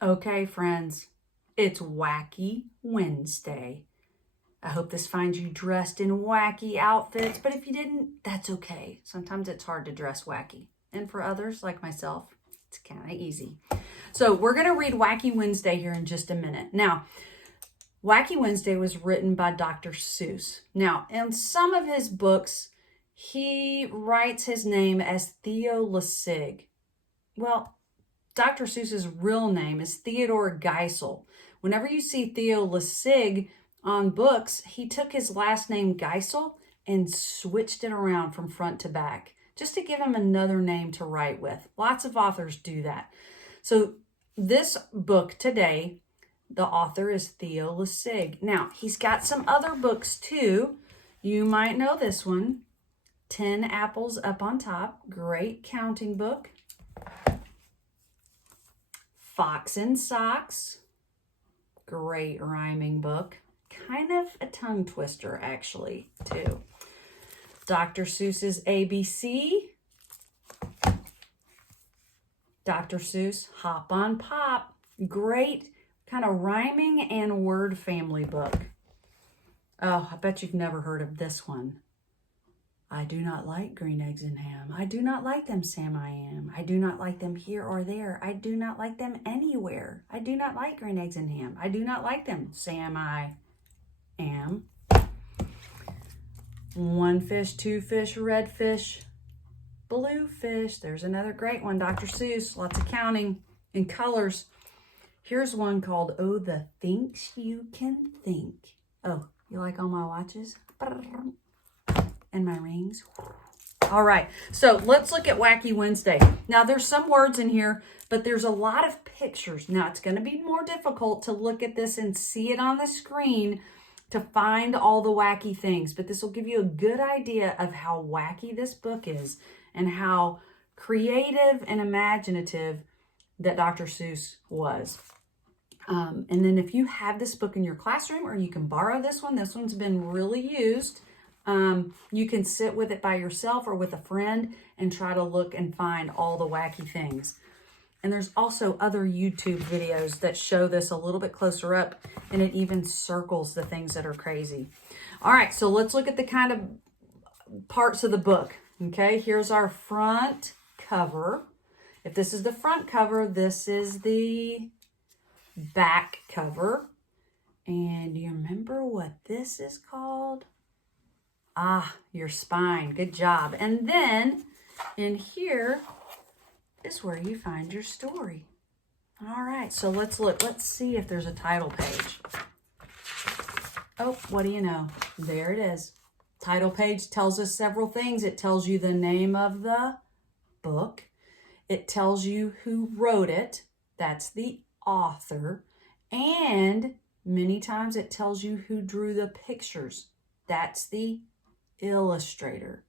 Okay, friends, it's Wacky Wednesday. I hope this finds you dressed in wacky outfits, but if you didn't, that's okay. Sometimes it's hard to dress wacky. And for others, like myself, it's kind of easy. So we're going to read Wacky Wednesday here in just a minute. Now, Wacky Wednesday was written by Dr. Suess. Now, in some of his books, he writes his name as Theo Lasig. Well, Dr. Seuss's real name is Theodore Geisel. Whenever you see Theo Lasig on books, he took his last name Geisel and switched it around from front to back just to give him another name to write with. Lots of authors do that. So this book today, the author is Theo Lasig. Now, he's got some other books too. You might know this one, 10 Apples Up on Top, great counting book. Fox and Socks, great rhyming book. Kind of a tongue twister, actually, too. Dr. Seuss's ABC. Dr. Seuss, Hop on Pop. Great kind of rhyming and word family book. Oh, I bet you've never heard of this one. I do not like green eggs and ham. I do not like them, Sam I am. I do not like them here or there. I do not like them anywhere. I do not like green eggs and ham. I do not like them, Sam I am. One fish, two fish, red fish, blue fish. There's another great one, Dr. Seuss. Lots of counting and colors. Here's one called Oh, the Things You Can Think. Oh, you like all my watches? And my rings. All right, so let's look at Wacky Wednesday. Now, there's some words in here, but there's a lot of pictures. Now, it's going to be more difficult to look at this and see it on the screen to find all the wacky things, but this will give you a good idea of how wacky this book is and how creative and imaginative that Dr. Seuss was. And then if you have this book in your classroom, or you can borrow this one's been really used. You can sit with it by yourself or with a friend and try to look and find all the wacky things. And there's also other YouTube videos that show this a little bit closer up, and it even circles the things that are crazy. All right, so let's look at the kind of parts of the book. Okay, here's our front cover. If this is the front cover, this is the back cover. And do you remember what this is called? Ah, your spine. Good job. And then in here is where you find your story. All right, so let's look. Let's see if there's a title page. Oh, what do you know? There it is. Title page tells us several things. It tells you the name of the book. It tells you who wrote it. That's the author. And many times it tells you who drew the pictures. That's the illustrator.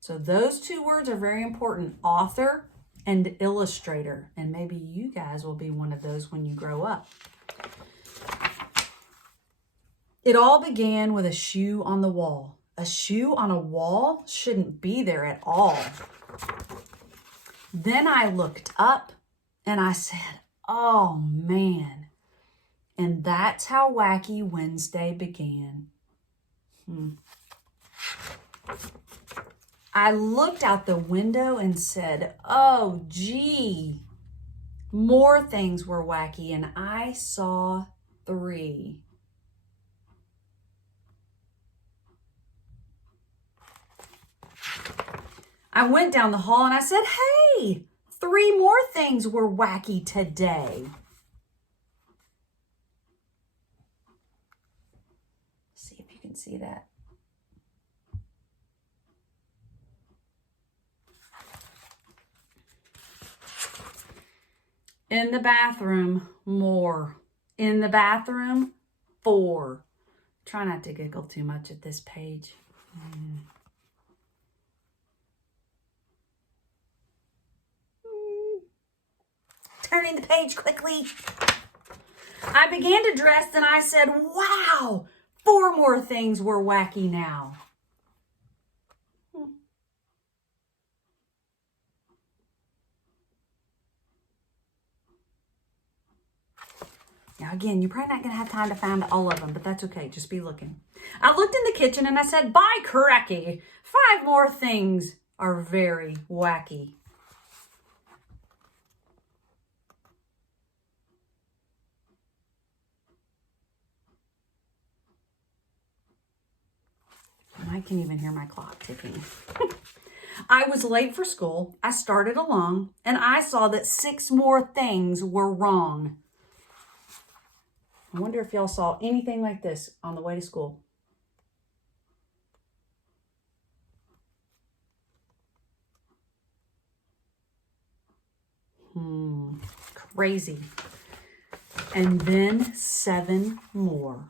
So those two words are very important, author and illustrator. And maybe you guys will be one of those when you grow up. It all began with a shoe on the wall. A shoe on a wall shouldn't be there at all. Then I looked up and I said, oh man. And that's how Wacky Wednesday began. I looked out the window and said, oh, gee. More things were wacky, and I saw 3. I went down the hall and I said, hey, 3 more things were wacky today. See if you can see that. In the bathroom, more. In the bathroom, 4. Try not to giggle too much at this page. Turning the page quickly. I began to dress and I said, wow, 4 more things were wacky now. Again, you're probably not going to have time to find all of them, but that's okay. Just be looking. I looked in the kitchen and I said, bye, cracky. 5 more things are very wacky. I can even hear my clock ticking. I was late for school. I started along, and I saw that 6 more things were wrong. I wonder if y'all saw anything like this on the way to school. Crazy. And then 7 more.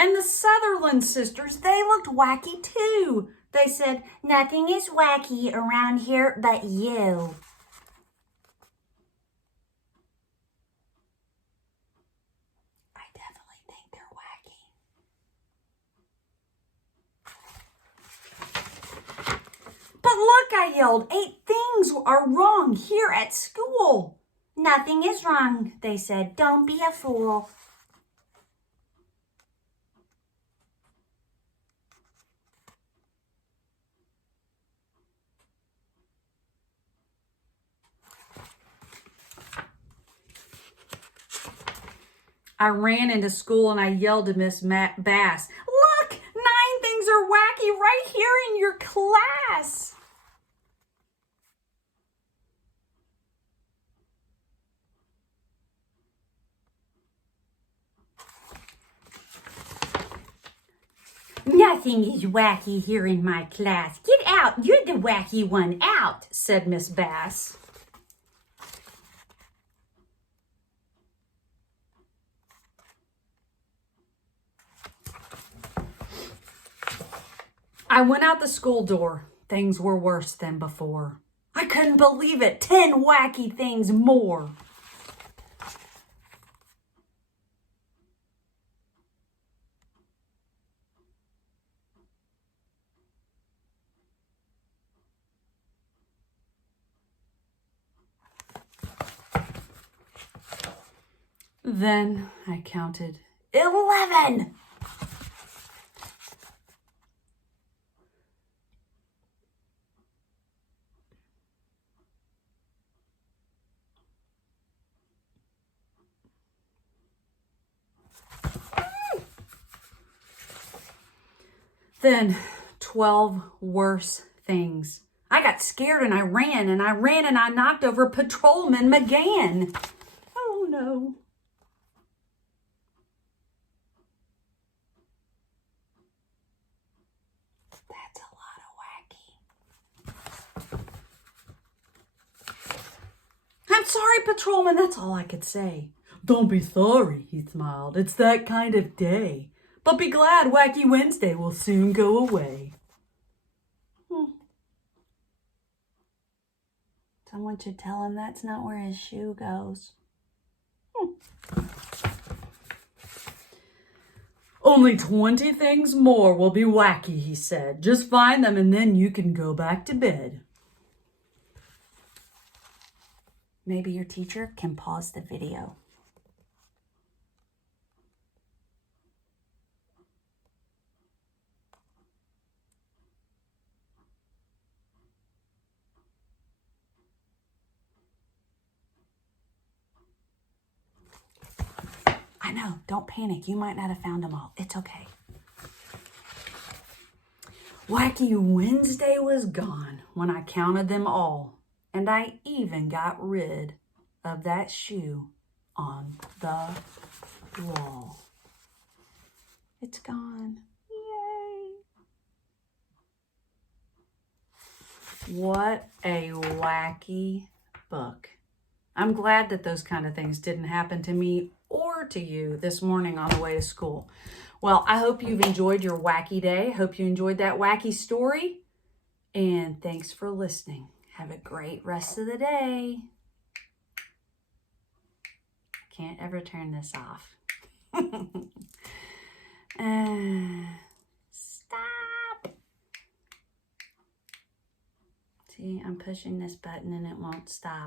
And the Sutherland sisters, they looked wacky too. They said, nothing is wacky around here but you. I definitely think they're wacky. But look, I yelled, 8 things are wrong here at school. Nothing is wrong, they said. Don't be a fool. I ran into school and I yelled to Miss Bass, look, 9 things are wacky right here in your class. Nothing is wacky here in my class. Get out, you're the wacky one, out, said Miss Bass. I went out the school door. Things were worse than before. I couldn't believe it. 10 wacky things more. Then I counted 11. Then 12 worse things. I got scared and I ran and I knocked over Patrolman McGann. Oh no. That's a lot of wacky. I'm sorry, Patrolman. That's all I could say. Don't be sorry, he smiled. It's that kind of day. But be glad Wacky Wednesday will soon go away. Someone should tell him that's not where his shoe goes. Only 20 things more will be wacky, he said. Just find them and then you can go back to bed. Maybe your teacher can pause the video. I know, don't panic. You might not have found them all. It's okay. Wacky Wednesday was gone when I counted them all. And I even got rid of that shoe on the wall. It's gone. Yay! What a wacky book. I'm glad that those kind of things didn't happen to me or to you this morning on the way to school. Well, I hope you've enjoyed your wacky day. Hope you enjoyed that wacky story. And thanks for listening. Have a great rest of the day. Can't ever turn this off. See, I'm pushing this button and it won't stop.